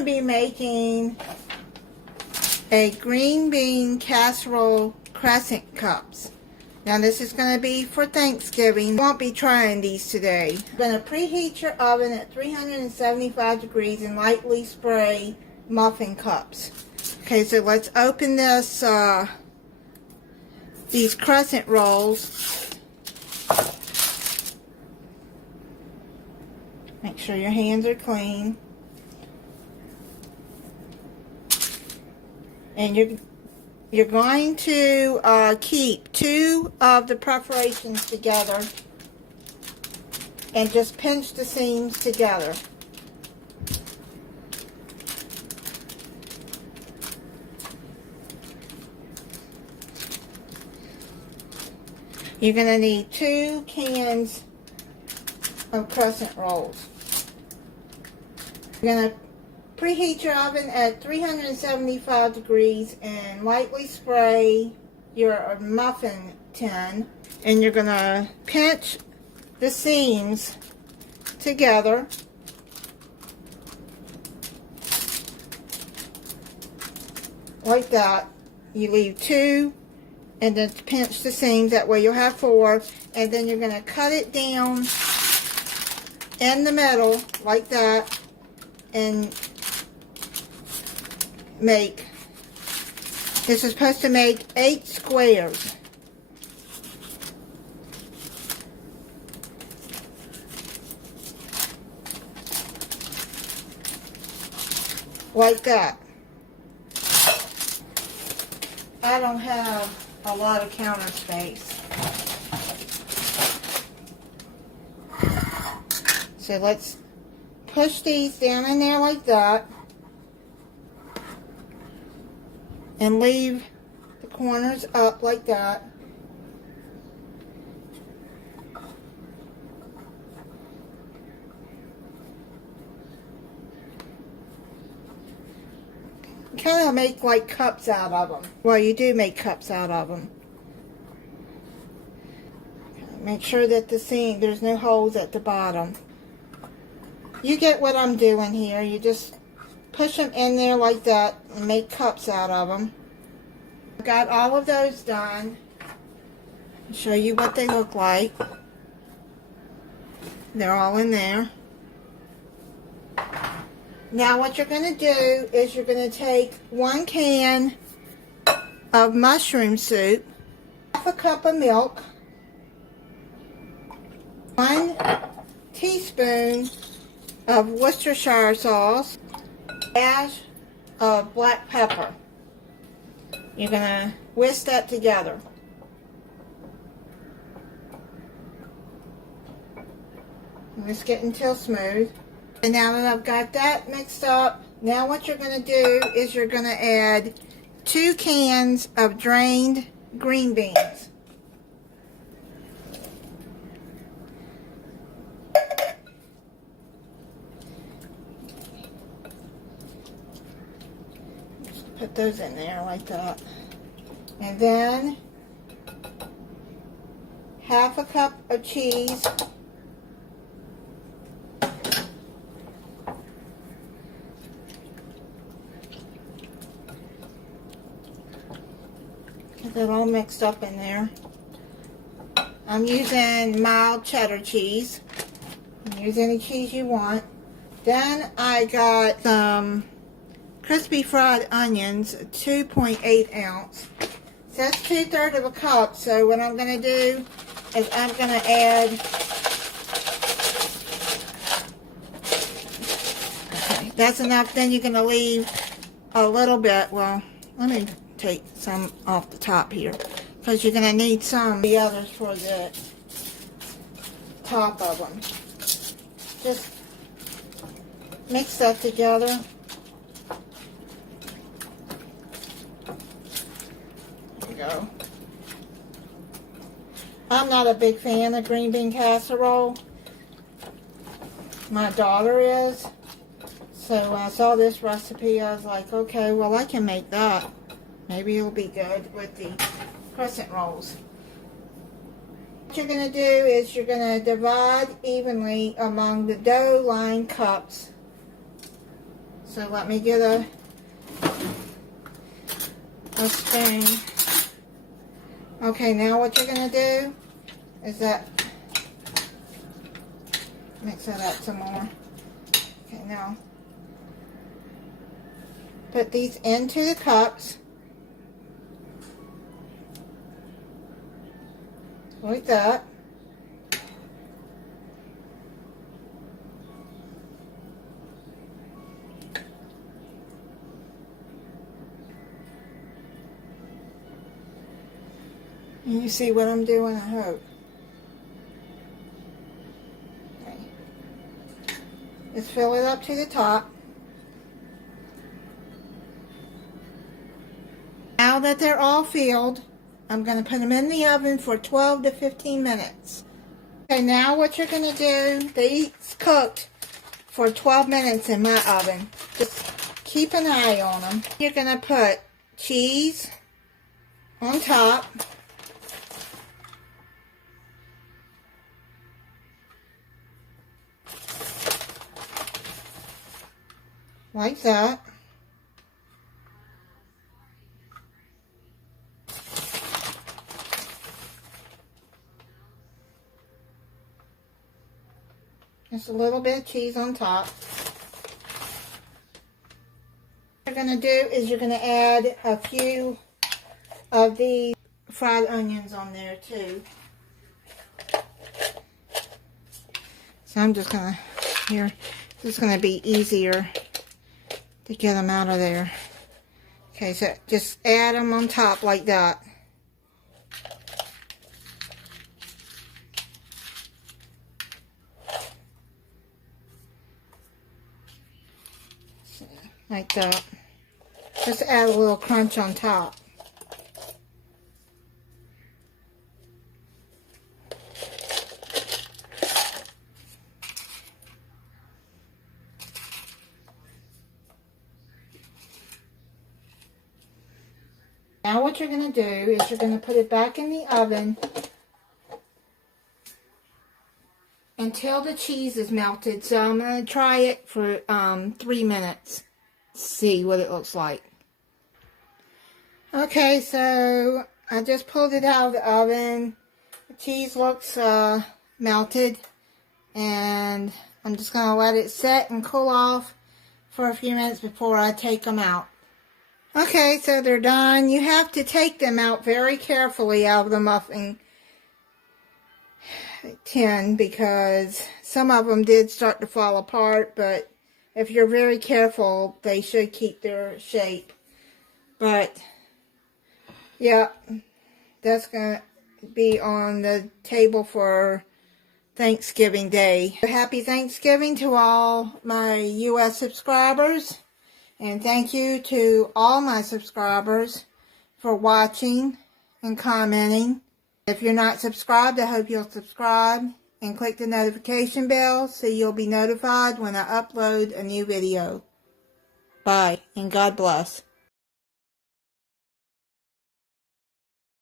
to be making a green bean casserole crescent cups. Now this is going to be for Thanksgiving. Won't be trying these today. I'm going to preheat your oven at 375 degrees and lightly spray muffin cups. Okay, so let's open this, these crescent rolls. Make sure your hands are clean. And you're going to keep two of the perforations together and just pinch the seams together. You're going to need 2 cans of crescent rolls. You're going to preheat your oven at 375 degrees and lightly spray your muffin tin. And you're going to pinch the seams together. Like that. You leave 2 and then pinch the seams. That way you'll have 4. And then you're going to cut it down in the middle like that and make, this is supposed to make 8 squares. Like that. I don't have a lot of counter space. So let's push these down in there like that. And leave the corners up like that. Kind of make like cups out of them. Well, you do make cups out of them. Make sure that the seam, there's no holes at the bottom. You get what I'm doing here. You just push them in there like that and make cups out of them. I've got all of those done. I'll show you what they look like. They're all in there. Now what you're going to do is you're going to take 1 can of mushroom soup, half a cup of milk, 1 teaspoon of Worcestershire sauce, dash of black pepper. You're going to whisk that together. Whisk it until smooth. And now that I've got that mixed up, now what you're going to do is you're going to add 2 cans of drained green beans. Put those in there like that. And then half a cup of cheese. Get that all mixed up in there. I'm using mild cheddar cheese. You can use any cheese you want. Then I got some crispy fried onions, 2.8 ounce. So that's 2/3 of a cup. So what I'm going to do is I'm going to add, okay, that's enough. Then you're going to leave a little bit. Well, let me take some off the top here, because you're going to need some of the others for the top of them. Just mix that together. Go. I'm not a big fan of green bean casserole. My daughter is. So when I saw this recipe, I was like, okay, well I can make that. Maybe it'll be good with the crescent rolls. What you're going to do is you're going to divide evenly among the dough lined cups. So let me get a spoon. Okay, now what you're going to do is that, mix that up some more. Okay, now put these into the cups. Like that. You see what I'm doing, I hope. Okay. Let's fill it up to the top. Now that they're all filled, I'm going to put them in the oven for 12 to 15 minutes. Okay, now what you're going to do, these cooked for 12 minutes in my oven. Just keep an eye on them. You're going to put cheese on top. Like that. Just a little bit of cheese on top. What you're going to do is you're going to add a few of the fried onions on there too. So I'm just going to, here, this is going to be easier to get them out of there. Okay, so just add them on top like that. Like that. Just add a little crunch on top. Now what you're going to do is you're going to put it back in the oven until the cheese is melted. So I'm going to try it for 3 minutes. See what it looks like. Okay, so I just pulled it out of the oven. The cheese looks melted, and I'm just going to let it set and cool off for a few minutes before I take them out. Okay, so they're done. You have to take them out very carefully out of the muffin tin because some of them did start to fall apart, but if you're very careful, they should keep their shape. But yeah, that's going to be on the table for Thanksgiving Day. Happy Thanksgiving to all my U.S. subscribers. And thank you to all my subscribers for watching and commenting. If you're not subscribed, I hope you'll subscribe and click the notification bell so you'll be notified when I upload a new video. Bye, and God bless.